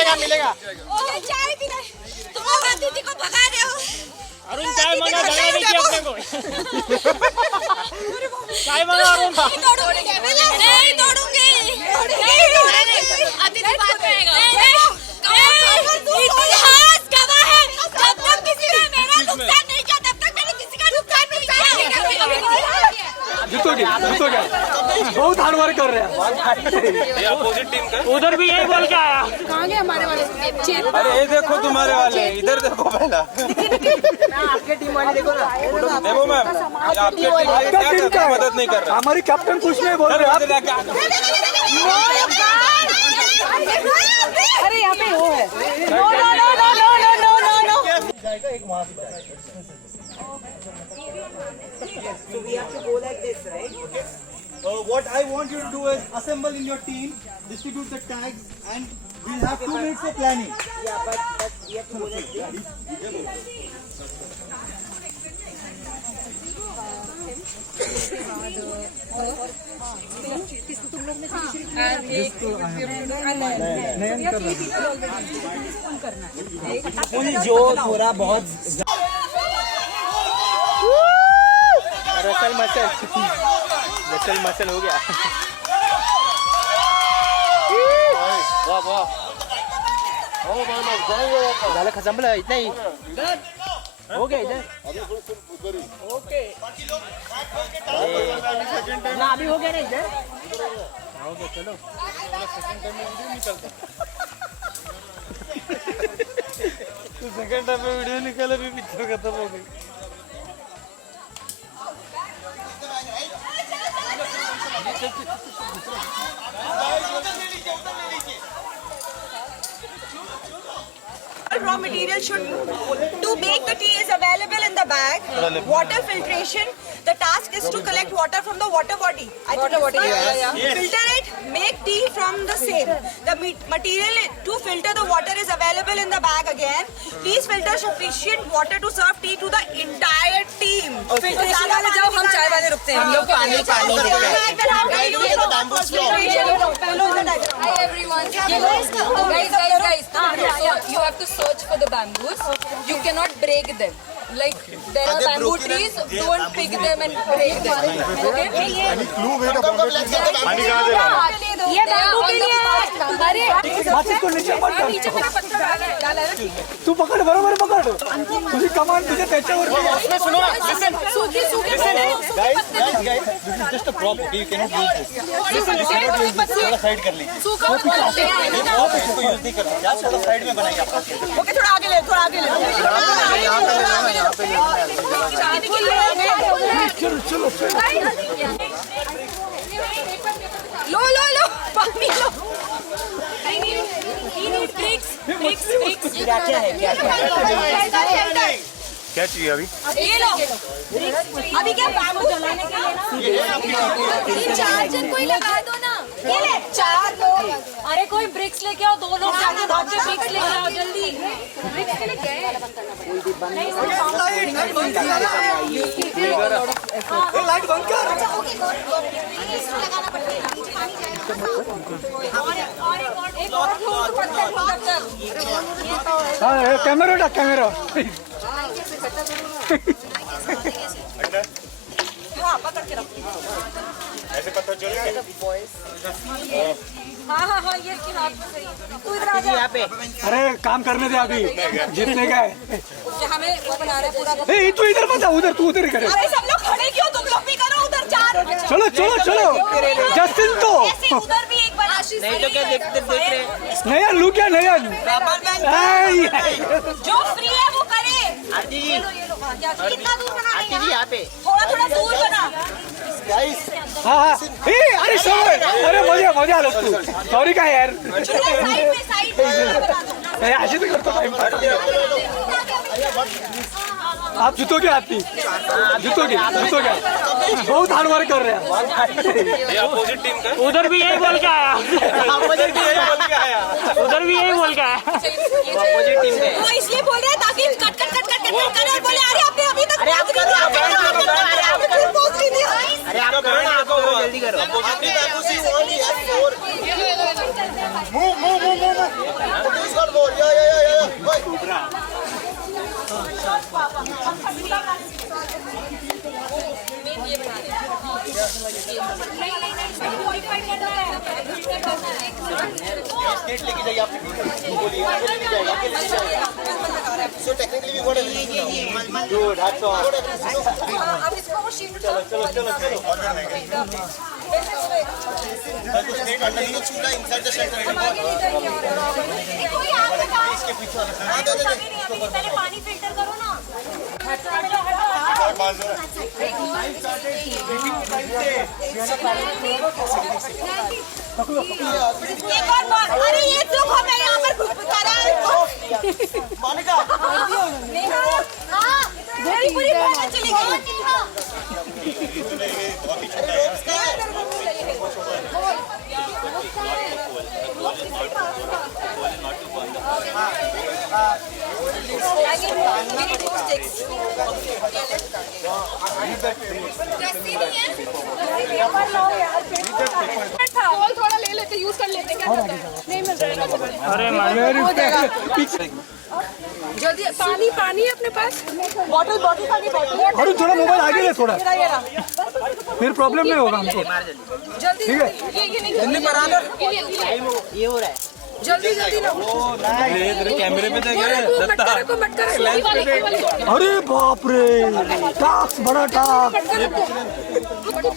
मिलेगा मिलेगा। चाय पीना तुम लोग दीदी को भगा रहे हो। अरुण चाय मांगा, झगड़ा नहीं किया अपने को। चाय मांगा अरुण। नहीं तोड़ूंगी। अतिथि बाद में आएगा। इतिहास गवाह है, जब तक किसी ने मेरा नुकसान नहीं किया तब तक मैंने किसी का नुकसान नहीं किया। जीतोगे जीतोगे, बहुत हार्ड वर्क कर रहे हैं। अपोजिट टीम का उधर भी यही बोल के आया। कहाँ गए हमारे वाले? अरे ये देखो तुम्हारे वाले, इधर देखो पहला। आपके टीम वाले देखो ना, देखो मैम, आपके टीम वाले क्या कर रहे हैं, मदद नहीं कर रहा। हमारी कैप्टन कुछ नहीं बोल रहे आप। अरे यहाँ पे वो है। नो एक वहाँ से So we have to go like this, right? Okay. What I want you to do is assemble in your team, distribute the tags, and we'll have 2 minutes for planning. Yeah, but we have to go like this. तुम लोग में से किसी full जो थोड़ा बहुत Russell muscle हो गया। वाह वाह, झालं का संपलं इतना ही हो गया इधर। ओके ना अभी हो गया ना इधर। हो गया चलो। सेकंड टाइम में वीडियो निकाला भी पिक्चर खत्म हो गई। raw material should to make the tea is available in the bag. Water filtration. The task is to collect water from the water body. Filter it. Make tea from the same. The material to filter the water is available in the bag again. Please filter sufficient water to serve tea to the entire team. Filtration वाले जाओ, हम चाय वाले रुकते हैं। हम लोग पानी Hi everyone. Guys. So you have to search for the bamboos. You cannot break them. Like there are bamboo trees, don't pick them and break them. Okay? ये bamboo के लिए अरे को नीचे मत कर। नीचे मेरा पत्थर डाला है। तू पकड़, बरोबर पकड़। तुझी कमान तुझे त्याच्यावर सुनो ना, listen. सूखे Guys, this is just a prop. You cannot use this. थोड़ा साइड कर लीजिए। सूखा आप इसको यूज नहीं कर सकते, आप थोड़ा साइड में बनाइए आपका। ओके थोड़ा आगे ले चलो लो पानी लो। क्या है क्या चाहिए अभी? ये लो अभी क्या बैम्बू जलाने के लिए ना 4 जन कोई लगा दो ना। ये ले 4 लोग। अरे कोई ब्रिक्स लेके आओ, 2 लोग जाके भाग के ब्रिक्स लेके आओ जल्दी। ब्रिक्स के लिए क्या है? लाइट बंद कर। कैमरा डाक कैमरा। हाँ पकड़ के रखो। ऐसे पत्थर चलेंगे? हाँ ये इसके हाथ में सही है। तू इधर आ जा। अरे काम करने दे अभी, जीतने का है। हमें वो बना रहे पूरा। तू इधर मत जा, उधर तू उधर करे। अरे सब लोग खड़े क्यों? तुम लोग भी करो उधर 4। चलो जस्टिन तो उधर भी एक बार आशीष नहीं तो क्या देखते देख रहे नहीं यार, लू क्या नहीं यार। जो फ्री है वो करे। ये लो कितना दूर बना रहे हैं यहाँ पे? थोड़ा दूर बना। हाँ अरे सॉरी, अरे मजा आला तू। सॉरी काय यार, साइड में अशी तर करतो टाइम। आप जीतोगे, जीतोगे बहुत हार्ड वर्क कर रहे हैं। अपोजिट टीम का उधर भी यही बोल के आया। अपोजिट टीम बोल के आया। उधर भी यही बोल के आया। अपोजिट टीम का वो इसलिए बोल रहे हैं ताकि कट करे और बोले अरे आपने अभी तक अरे आप जल्दी करो। Opposite team So technically we got a release now. Good, hats off. अब इसको वो शीट Inside the shelter. पहले पानी फिल्टर करो ना। एक और बार, अरे ये तो हमें यहाँ पर घुसपता रहा है। Monica. हाँ, पूरी पूरी बोतल चली गई। थोड़ा ले लेते यूज कर लेते क्या नहीं मिल रहा जल्दी पानी पानी है अपने पास बॉटल बॉटल पानी बॉटल। अरे थोड़ा मोबाइल आगे ले थोड़ा, फिर प्रॉब्लम नहीं होगा हमको। जल्दी ठीक है। जल्दी बराबर ये हो रहा है। जल्दी जल्दी लो कैमरे पे देख मटका अरे बाप रे, टाक्स बड़ा टाक्स।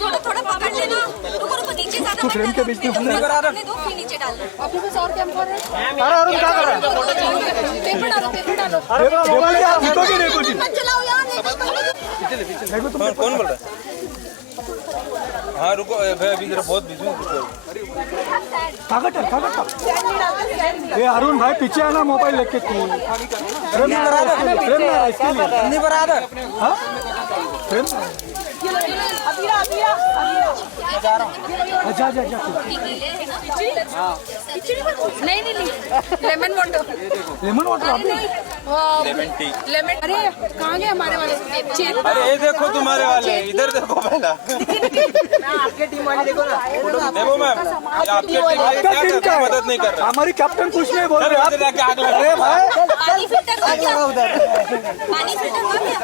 थोड़ा थोड़ा पकड़ लेना। रुको रुको नीचे ज्यादा तो फ्रेम के बीच में दो फिर नीचे डालना। आपके पास और क्या कर रहे हैं अरे अरुण क्या कर रहा है? पेपर डालो अरे मोबाइल यार उठोगे नहीं कुछ। मत चलाओ यार। देखो तुम कौन बोल रहा है? हाँ रुको भाई, अभी जरा बहुत बिजी हूँ। कागज ये अरुण भाई पीछे आना, मोबाइल लेके तू फ्रेम में आ रहा है, फ्रेम में आ रहा है इसके लिए। नहीं बराबर हाँ फ्रेम अबीरा अबीरा अच्छा अच्छा अच्छा नहीं लेमन वाटर लेमन वाटर आपने लेमन अरे कहाँ गए हमारे वाले चेक अरे ये देखो तुम्हारे वाले, इधर देखो पहला। आपके टीम वाले देखो ना। देखो मैम, आपके टीम वाले आपका क्या टीम कर क्या रहे हैं? है? मदद नहीं कर रहा। हमारी कैप्टन कुछ नहीं बोल रहे आप। इधर जाके आग लगा। अरे भाई पानी फिल्टर कर दिया। उधर पानी फिल्टर कर दिया।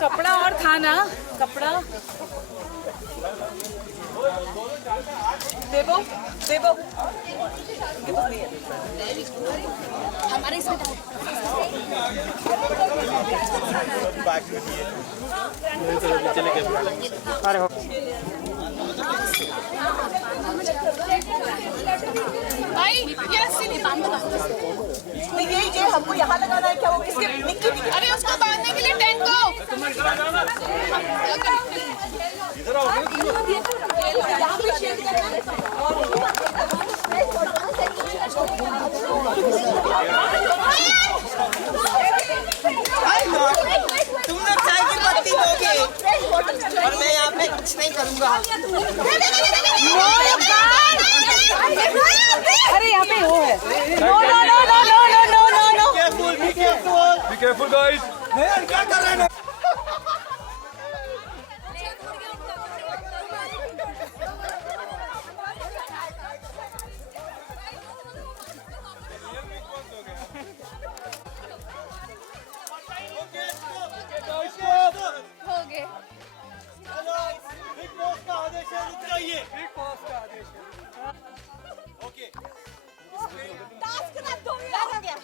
कपड़ा और खाना कपड़ा देवो देवो हमारे इसमें भाई ये सीधी बांध दो तो ये हमको यहाँ लगाना है क्या? वो किसके निक्की निक्की अरे उसको बांधने के लिए टेंट को यहाँ पे शेड करना है। तुम लोग चाय की पत्ती दोगे और मैं यहाँ पे कुछ नहीं करूँगा। अरे यहाँ पे वो है। No no no no no no no no. Be careful guys. क्या कर रहे हैं? हो गए बिग बॉस का आदेश है, रुक जाइए। ओके, टास्क रख दो यार। हो गया।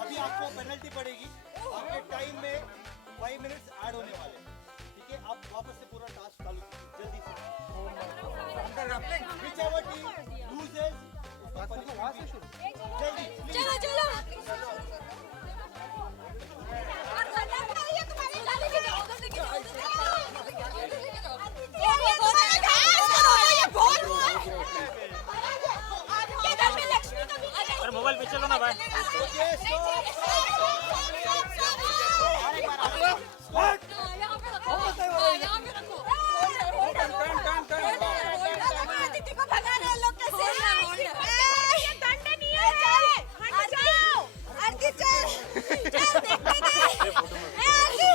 अभी आपको पेनल्टी पड़ेगी। आपके टाइम में 5 मिनट्स ऐड होने वाले, ठीक है? आप वापस से पूरा टास्क चालू कीजिए जल्दी से। Whichever team loses, जल्दी चलो चलो। और खाना खाइए तुम्हारे लाले के जाओ उधर लेके जाओ। ये बहुत हुआ। ये घर में लक्ष्मी का भी नहीं है। अरे मोबाइल पे चलो ना भाई। यहाँ पे रखो। यहाँ पे रखो। दीदी को भगा रहे हैं लोग कैसे? ये दंड नहीं है। हट जाओ। आरती चल। चल देखते नहीं। आरती।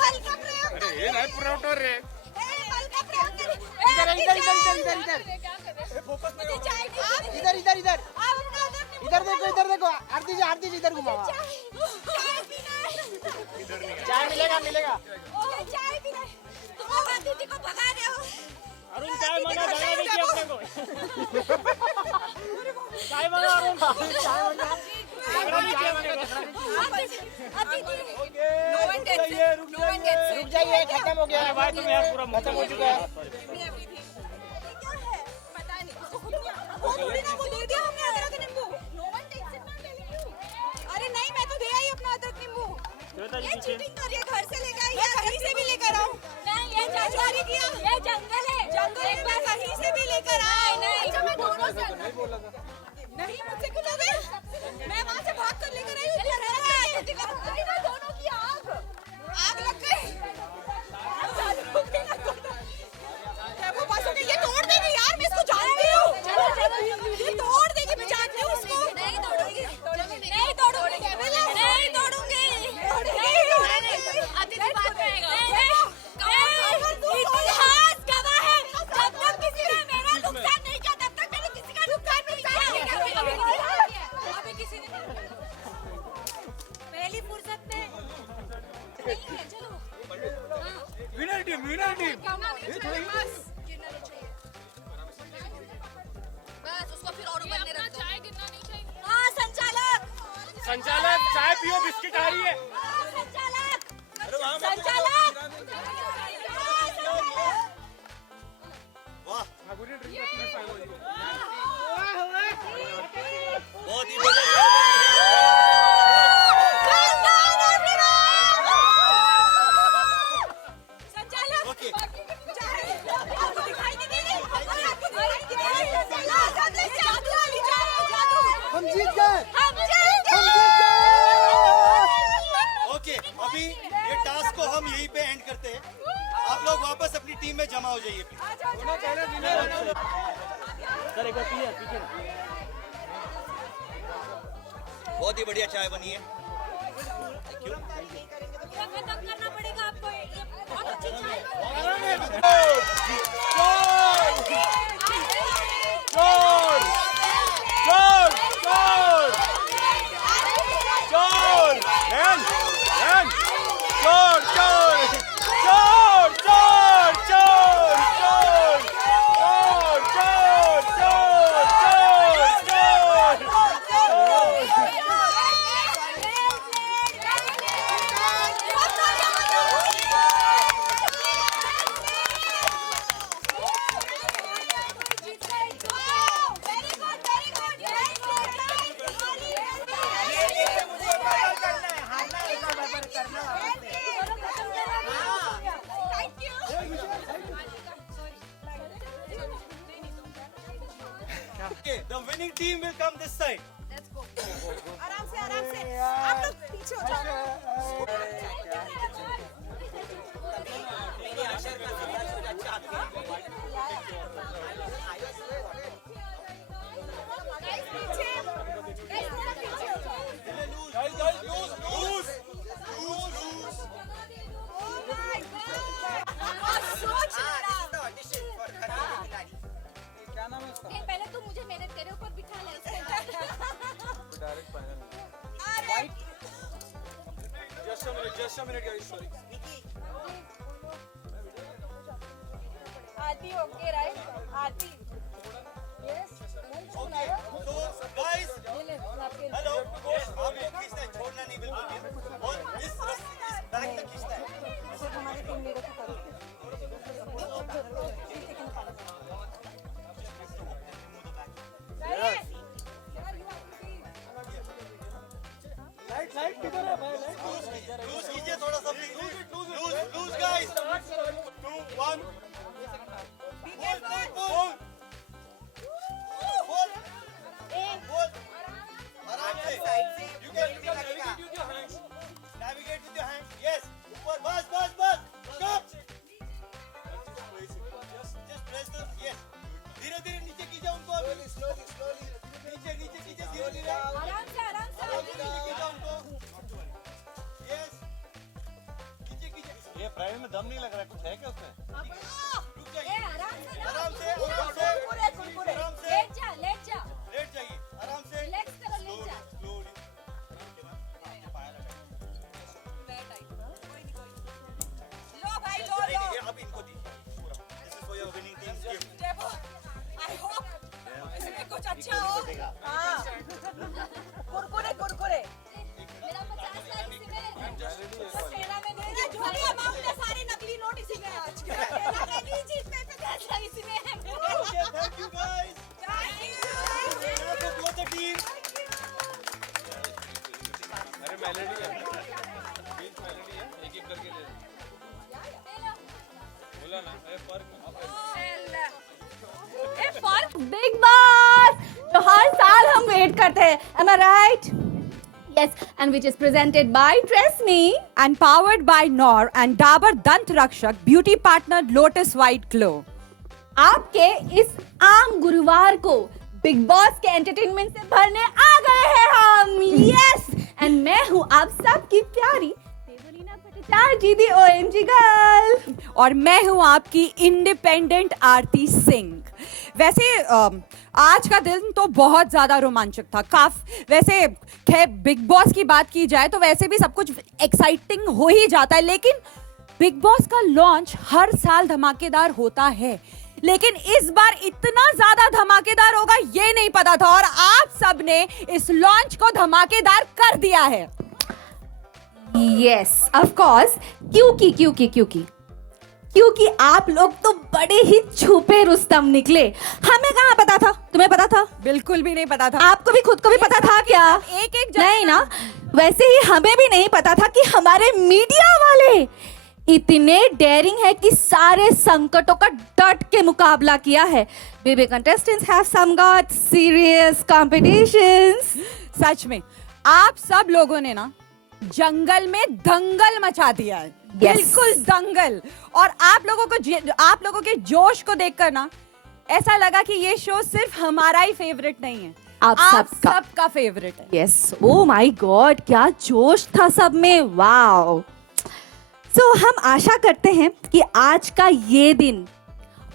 बल का प्रयोग कर। ये नाइट प्रोटोर रे। बल का प्रयोग कर। इधर इधर इधर इधर इधर मुझे चाय की। इधर इधर इधर आप उनका इधर देखो आरती जी इधर घुमाओ। चाय पीना है। चाय मिलेगा मिलेगा। चाय पीना है। तुम लोग दीदी को भगा रहे हो। अरुण चाय मांगा झगड़ा नहीं किया अपने को चाय मांगा अरुण चाय मांगा झगड़ा नहीं किया अपने को रुक जाइए खत्म हो गया भाई तुम यार पूरा खत्म हो चुका है पता नहीं वो थोड़ी ना वो दे दिया हमने अदरक नींबू no one takes it not telling you अरे नहीं मैं तो दे आई अपना अदरक नींबू ये चीटिंग कर रही है घर से लेकर आई या कहीं से भी लेकर आऊं नहीं ये चोरी किया ये जंगल है जंगल एक बार कहीं से भी लेकर आए नहीं अच्छा मैं दोनों से नहीं मुझसे क्यों लोगे मैं वहां से भाग कर लेकर आई हूं मैं दोनों की आग लग गई वो बस ये तोड़ देगी यार मैं इसको जानती हूँ ये तोड़ देगी मैं जानती हूँ उसको नहीं तोड़ूंगी नहीं तोड़ूंगी नहीं तोड़ूंगी अतिथि बात में आएगा इतिहास गवाह है जब तक किसी ने मेरा नुकसान नहीं किया तब तक मैंने किसी का नुकसान नहीं किया अभी किसी ने पहली फुर्सत में नहीं है चलो विनर टीम बस उसको फिर और बनने रख दो चाय गिरना नहीं चाहिए हाँ संचालक चाय पियो बिस्किट आ रही है संचालक वाह बहुत ही संचालक ओके दिखाई नहीं दे रही हम जीत गए हम जीत ओके अभी ये टास्क को हम यहीं पे एंड करते हैं आप लोग वापस अपनी टीम में जमा हो जाइए सर एक बार पीछे बहुत ही बढ़िया चाय बनी है खत्म करना पड़ेगा आपको ये बहुत अच्छी चाय Okay, the winning team will come this side. आराम से आप लोग पीछे हो जाओ पहले तू मुझे तेरे ऊपर बिठा ले उसके Just a minute, guys. Sorry. Aarti okay right Aarti yes Okay, so guys, hello. आपको खींचना है, छोड़ना नहीं बिल्कुल भी। और इस बैग तक खींचना है। हमारे टीम लीडर को करो लाइट किधर है भाई? लूज कीजिए थोड़ा सा लूज गाइस 2 1 बोल आराम से you can navigate with your hand yes ऊपर बस stop just press the yes धीरे-धीरे नीचे कीजिए उनको स्लोली नीचे कीजिए धीरे-धीरे आराम से यस नीचे कीजिए ये प्राइवेट में दम नहीं लग रहा है, कुछ है क्या उसमें? रुक जाइए आराम से आराम से लेट जा लेट जाइए आराम से रिलैक्स करो लेट जा स्लोली लो भाई लो अब इनको दीजिए पूरा this is for your winning team Kurkure Kurkure जो भी अमाउंट है सारे नकली नोट इसी में आज के इसी में है। Thank you guys. For both the teams. अरे मेलोडी है, बीच मेलोडी है, एक एक करके ले बोला ना, अरे फर्क बिग बॉस जो हर साल हम वेट करते हैं, am I right? Yes, and which is presented by TRESemmé and powered by Nor and Dabur Dant Rakshak beauty partner Lotus White Glow. आपके इस आम गुरुवार को बिग बॉस के एंटरटेनमेंट से भरने आ गए हैं हम। यस, एंड मैं हूँ आप सबकी प्यारी देवलीना भट्टाचार्य जी दी OMG गर्ल, और मैं हूँ आपकी इंडिपेंडेंट आरती सिंह। वैसे आज का दिन तो बहुत ज्यादा रोमांचक था। वैसे खैर बिग बॉस की बात की जाए तो वैसे भी सब कुछ एक्साइटिंग हो ही जाता है, लेकिन बिग बॉस का लॉन्च हर साल धमाकेदार होता है, लेकिन इस बार इतना ज्यादा धमाकेदार होगा ये नहीं पता था, और आप सब ने इस लॉन्च को धमाकेदार कर दिया है। यस ऑफ कोर्स, क्योंकि आप लोग तो बड़े ही छुपे रुस्तम निकले। हमें कहाँ पता था? तुम्हें पता था? बिल्कुल भी नहीं पता था। आपको भी खुद को भी पता था क्या? एक नहीं ना, वैसे ही हमें भी नहीं पता था कि हमारे मीडिया वाले इतने डेयरिंग है कि सारे संकटों का डट के मुकाबला किया है। Baby contestants have some got serious competitions. सच में आप सब लोगों ने ना जंगल में दंगल मचा दिया है। Yes. बिल्कुल दंगल। और आप लोगों के जोश को देखकर ना ऐसा लगा कि ये शो सिर्फ हमारा ही फेवरेट नहीं है, आप सबका फेवरेट है। यस, ओ माय गॉड, क्या जोश था सब में, वाओ। सो हम आशा करते हैं कि आज का ये दिन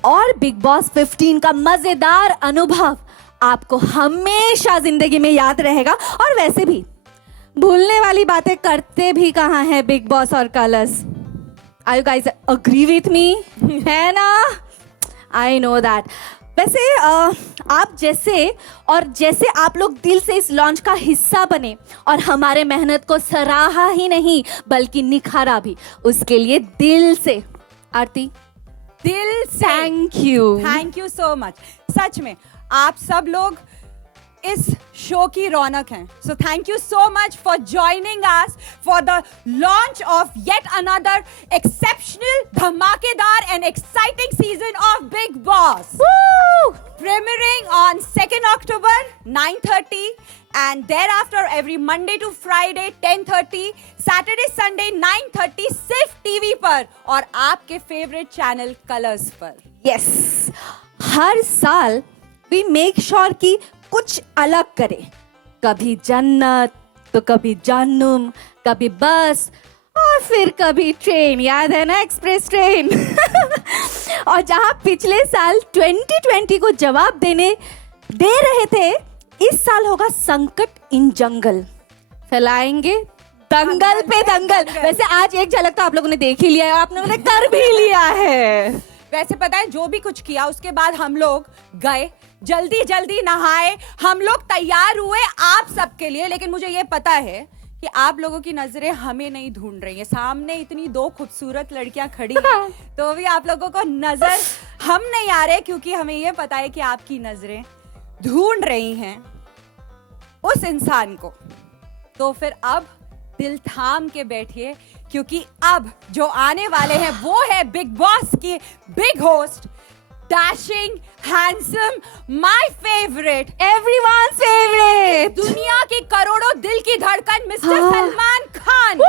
और बिग बॉस 15 का मजेदार अनुभव आपको हमेशा जिंदगी में याद रहेगा। और वैसे भी भूलने वाली बातें करते भी कहाँ हैं बिग बॉस और Colors? Are you guys agree with me? है ना? I know that. वैसे आप जैसे आप लोग दिल से इस लॉन्च का हिस्सा बने और हमारे मेहनत को सराहा ही नहीं बल्कि निखारा भी, उसके लिए दिल से आरती, दिल से थैंक यू सो मच। सच में आप सब लोग इस शो की रौनक हैं। So thank you so much for joining us for the launch of yet another exceptional, धमाकेदार and exciting season of Bigg Boss, premiering on 2nd October 9:30 and thereafter every Monday to Friday 10:30, Saturday Sunday 9:30 सिर्फ TV पर और आपके favourite channel Colors पर। Yes, हर साल we make sure कि कुछ अलग करे, कभी जन्नत तो कभी जहन्नुम, कभी बस और फिर कभी ट्रेन, याद है ना एक्सप्रेस ट्रेन। और जहां पिछले साल 2020 को जवाब दे रहे थे, इस साल होगा संकट इन जंगल, फैलाएंगे दंगल पे दंगल। वैसे आज एक झलक तो आप लोगों ने देख ही लिया है और आप लोगों ने कर भी लिया है। वैसे पता है जो भी कुछ किया उसके बाद हम लोग गए, जल्दी नहाए, हम लोग तैयार हुए आप सबके लिए, लेकिन मुझे ये पता है कि आप लोगों की नजरें हमें नहीं ढूंढ रही है। सामने इतनी दो खूबसूरत लड़कियां खड़ी हैं तो भी आप लोगों को नजर हम नहीं आ रहे, क्योंकि हमें ये पता है कि आपकी नजरें ढूंढ रही हैं उस इंसान को। तो फिर अब दिल थाम के बैठिए, क्योंकि अब जो आने वाले हैं वो है बिग बॉस की big host, dashing, handsome, my favourite, everyone's favourite, दुनिया की करोड़ों दिल की धड़कन मिस्टर सलमान खान।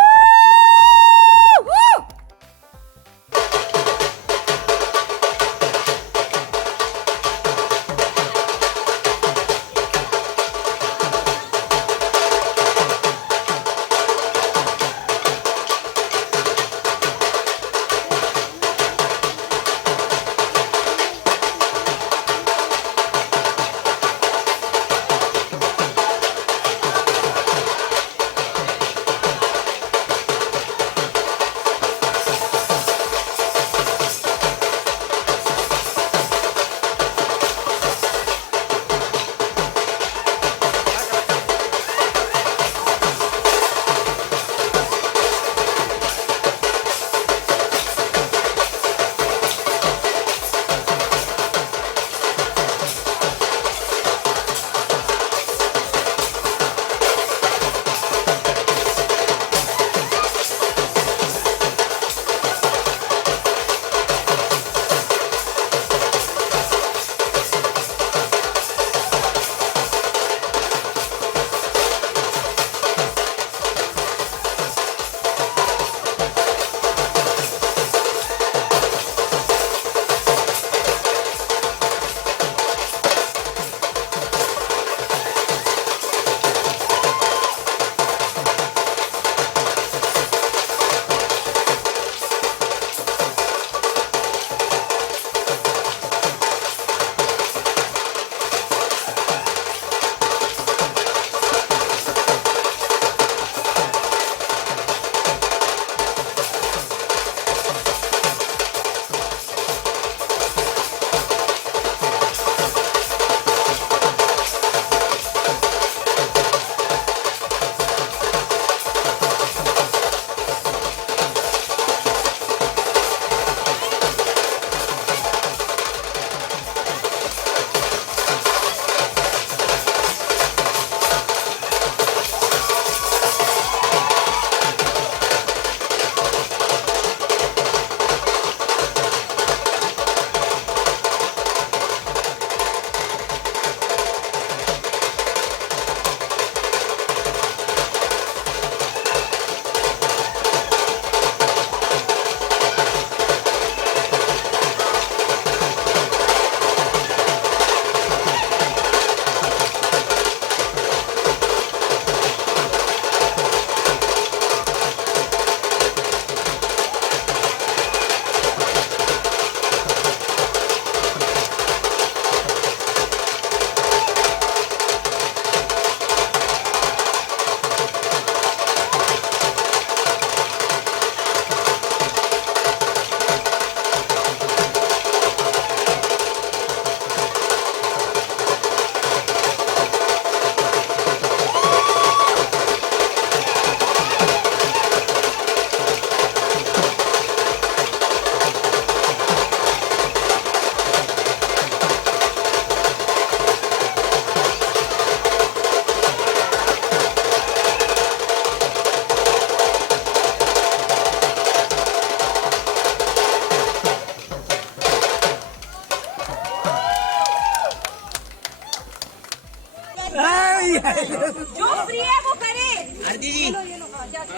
जो फ्री है वो करे। आरती जी,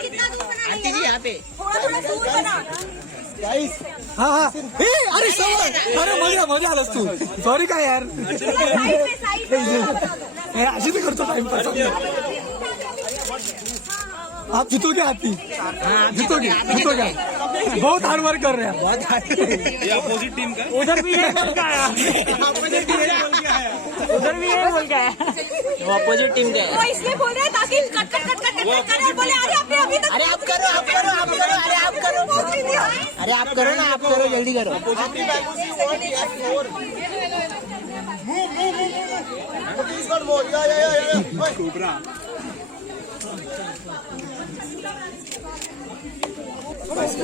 कितना दूर बनाना आरती जी यहाँ पे। थोड़ा थोड़ा दूर बना। हाँ हाँ अरे समोर अरे मजा आलास तू सॉरी काय यार साइड हे अशी तर करतो टाइमपास आप जीतोगे आती जीतोगे बहुत हार्ड वर्क कर रहे हैं ये अपोजिट टीम का उधर भी है उधर भी है बोल गया वो अपोजिट टीम का है। वो इसलिए बोल रहे हैं ताकि कट करे बोले अरे आपने अभी तक अरे आप करो, आप करो, आप करो, अरे आप करो, अरे आप करो ना, आप करो, जल्दी करो।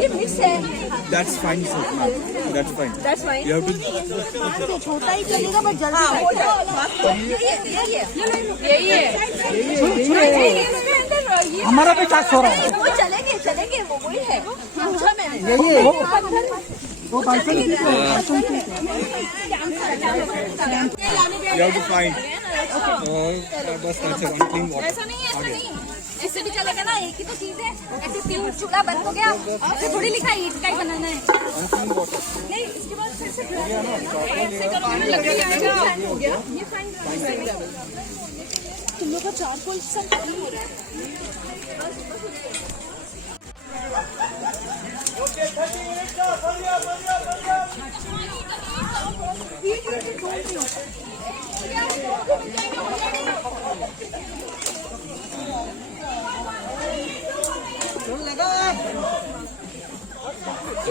ये मिस है। That's fine, sir. That's fine. That's fine. You have to. छोटा ही चलेगा पर जल्दी यही हमारा भी टास्क हो रहा है वो चलेंगे वो वही है पूछा मैंने वो buy sell You have to find. बस ऐसे clean water. ऐसा नहीं ऐसे भी चलेगा ना। एक ही तो चीज है। ऐसे तीन चूल्हा बंद हो गया ऐसे थोड़ी लिखा ईट का ही बनाना है। नहीं इसके बाद फिर से ऐसे करोगे लकड़ी आएगा हो गया ये फाइन। तुम लोग का चारकोल सब खत्म हो रहा है।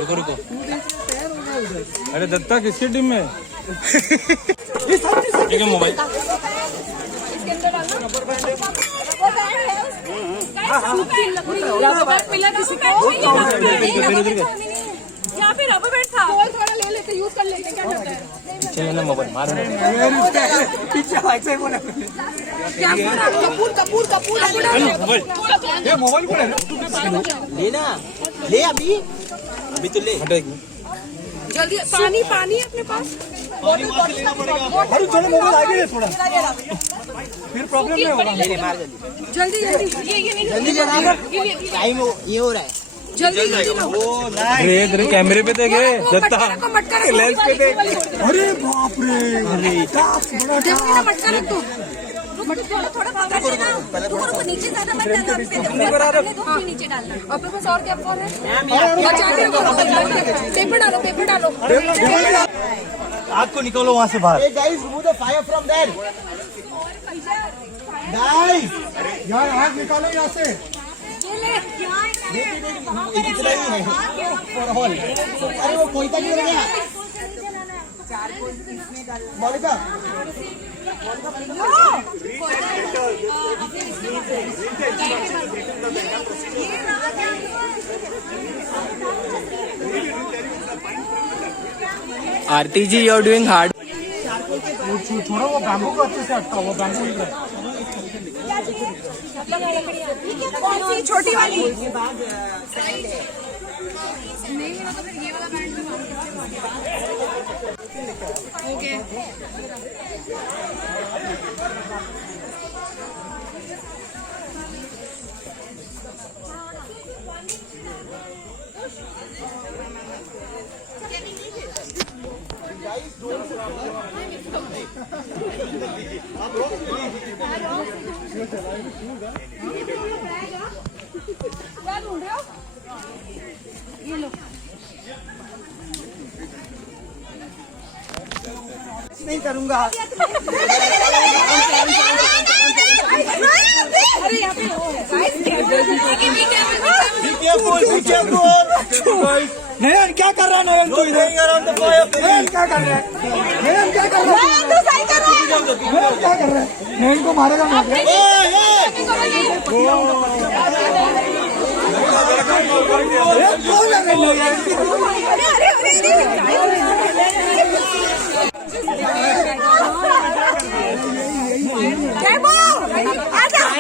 रुको अरे दत्ता किसकी टीम में ठीक है मोबाइल यहाँ पे रबर बैंड था थोड़ा ले लेते यूज कर लेते क्या करता है। चलो मोबाइल मार पीछे ऐसे बोला कपूर ये मोबाइल को लेना, ले अभी तो ले। जल्दी पानी अपने पास अरे चलो मोबाइल आगे ले थोड़ा फिर प्रॉब्लम नहीं होगा मार जल्दी, जल्दी ये नहीं जल्दी टाइम ये हो रहा है। जल्दी अरे कैमरे पे देखे दत्ता लेंस पे देख अरे बाप रे टास्क बड़ा मटका रख दो थोड़ा रुको नीचे ज्यादा मत डालना नीचे डालना अपने पास और क्या है पेपर डालो आग को निकालो वहाँ से बाहर। Hey guys, remove the fire from there. Guys, यार आग निकालो यहाँ से इतना ही है for all. अरे वो कोयता क्यों लगा? मोनिका आरती जी यू आर डूइंग हार्ड। छोड़ो वो बैम्बू को अच्छे से हटाओ वो बैम्बू निकल कौन सी छोटी वाली ओके नहीं करूँगा। नयन क्या कर रहा है नयन तू इधर नयन क्या कर रहा है नयन क्या कर रहा है नयन क्या कर रहा है नयन को मारेगा मैं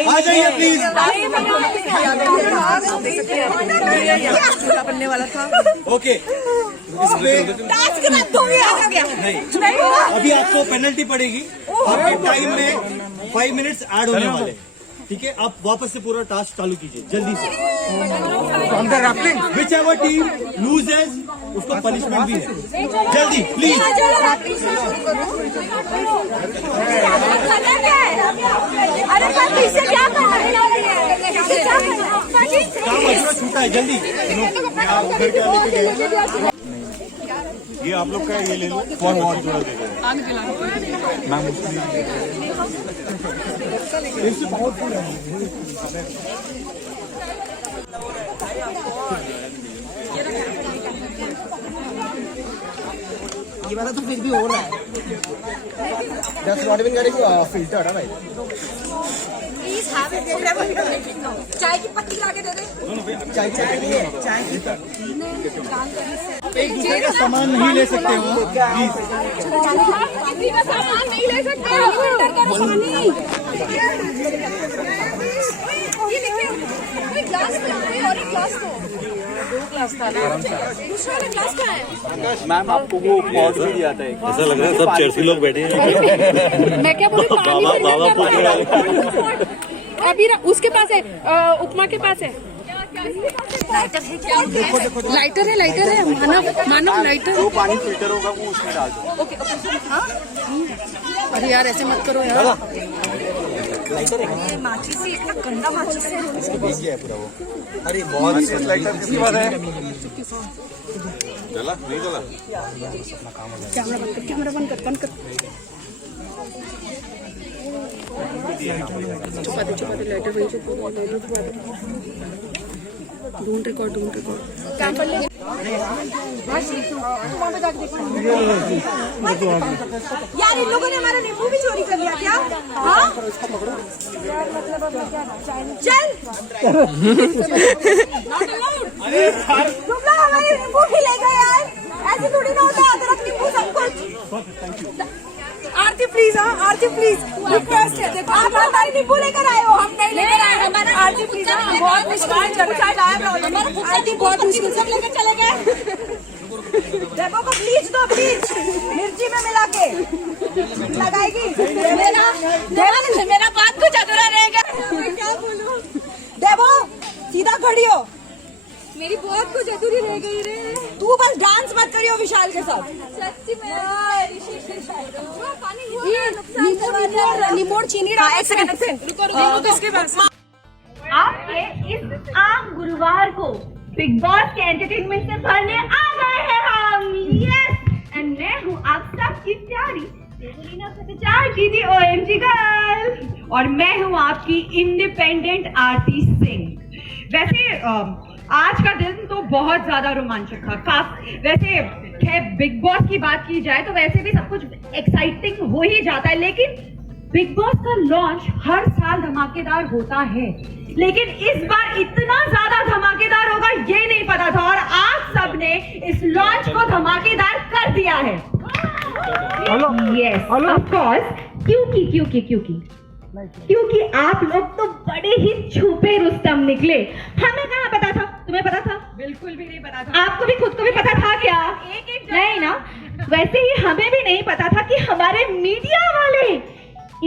आ जाइए प्लीज। बनने वाला था। ओके टास्क रद्द हो गया नहीं अभी आपको पेनल्टी पड़ेगी आपके टाइम में 5 मिनट्स ऐड होने वाले ठीक है आप वापस से पूरा टास्क चालू कीजिए जल्दी से विच एवर टीम लूजेस उसको पनिशमेंट भी है जल्दी प्लीज अरे पर पीछे क्या कर रहे हैं काम अधूरा छूटा है जल्दी ये आप लोग का ये ले लो कौन और जोड़ा देगा मैम ये वाला तो फिर भी हो रहा है That's not even getting filtered, right? Please have it चाय की पत्ती लाके दे दे चाय नहीं है चाय एक दूसरे का सामान नहीं ले सकते हो प्लीज किसी का सामान नहीं ले सकते फिल्टर करो पानी ये देखिए कोई ग्लास तो और एक ग्लास तो दो ग्लास था ना दूसरा वाला ग्लास कहाँ है मैम आपको वो पॉट भी दिया था ऐसा लग रहा है सब चर्ची लोग बैठे हैं मैं क्या बोलूं अभी उसके पास है उपमा के पास है लाइटर है मानव लाइटर जो पानी फिल्टर होगा वो उसमें डाल दो ओके अरे यार ऐसे मत करो यार माचिस से इतना गंदा माचिस है अरे बहुत लाइटर किसकी बात है चला नहीं चला कैमरा बंद कर छुपा दे लाइटर वही छुपा दे ढूंढ रिकॉर्ड यार इन लोगों ने हमारा नींबू भी चोरी कर लिया क्या हाँ चल तुम लोग हमारे नींबू भी ले गए यार ऐसे थोड़ी ना होता अदरक नींबू सब कुछ आरती प्लीज रिक्वेस्ट है देखो आप हमारे नींबू लेकर आए हो हम नहीं लेकर आए हमारा आरती प्लीज बहुत मुश्किल आरती बहुत मुश्किल सब लेकर चले गए देखो को प्लीज दो प्लीज मिर्ची में मिला के लगाएगी मेरा बात कुछ अधूरा रहेगा मैं क्या बोलूं देवो सीधा खड़ी हो मेरी बहुत कुछ अधूरी रह गई रे तू बस डांस मत करियो विशाल के साथ सच्ची में निमोड़ चीनी डाल एक सेकंड रुको किसके पास आपके इस आम गुरुवार को बिग बॉस के एंटरटेनमेंट से भरने आ गए हैं हम यस एंड मैं हूँ आप सबकी प्यारी दीदी OMG गर्ल और मैं हूँ आपकी इंडिपेंडेंट आरती सिंह वैसे आज का दिन तो बहुत ज्यादा रोमांचक था वैसे खैर बिग बॉस की बात की जाए तो वैसे भी सब कुछ एक्साइटिंग हो ही जाता है लेकिन बिग बॉस का लॉन्च हर साल धमाकेदार होता है लेकिन इस बार इतना ज्यादा धमाकेदार होगा ये नहीं पता था और आप सबने इस लॉन्च को धमाकेदार कर दिया है यस ऑफ कोर्स क्योंकि आप लोग तो बड़े ही छुपे रुस्तम निकले हमें कहाँ पता था तुम्हें पता था बिल्कुल भी नहीं पता था आपको भी खुद को भी पता था क्या नहीं ना वैसे ही हमें भी नहीं पता था कि हमारे मीडिया वाले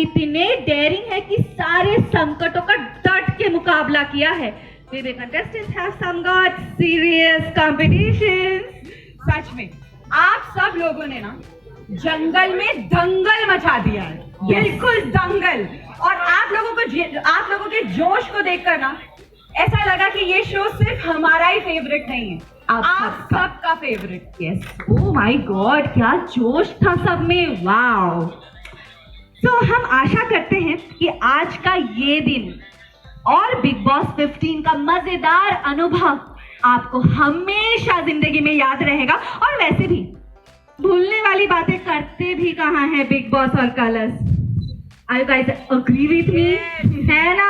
इतने डेयरिंग है कि सारे संकटों का डट के मुकाबला किया है maybe contestants have some got serious competitions सच में आप सब लोगों ने ना जंगल में दंगल मचा दिया है बिल्कुल दंगल और आप लोगों के जोश को देखकर ना ऐसा लगा कि ये शो सिर्फ हमारा ही फेवरेट नहीं है आप सबका favourite yes oh my God क्या जोश था सब में वाओ तो हम आशा करते हैं कि आज का ये दिन और बिग बॉस 15 का मजेदार अनुभव आपको हमेशा जिंदगी में याद रहेगा और वैसे भी भूलने वाली बातें करते भी कहाँ हैं बिग बॉस और colours Are you guys agree with me? है ना?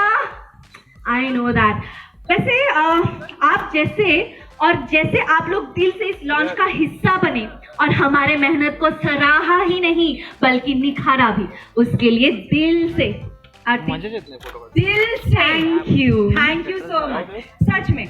I know that. वैसे आप जैसे आप लोग दिल से इस लॉन्च का हिस्सा बने और हमारे मेहनत को सराहा ही नहीं बल्कि निखारा भी उसके लिए दिल से थैंक यू सो मच सच में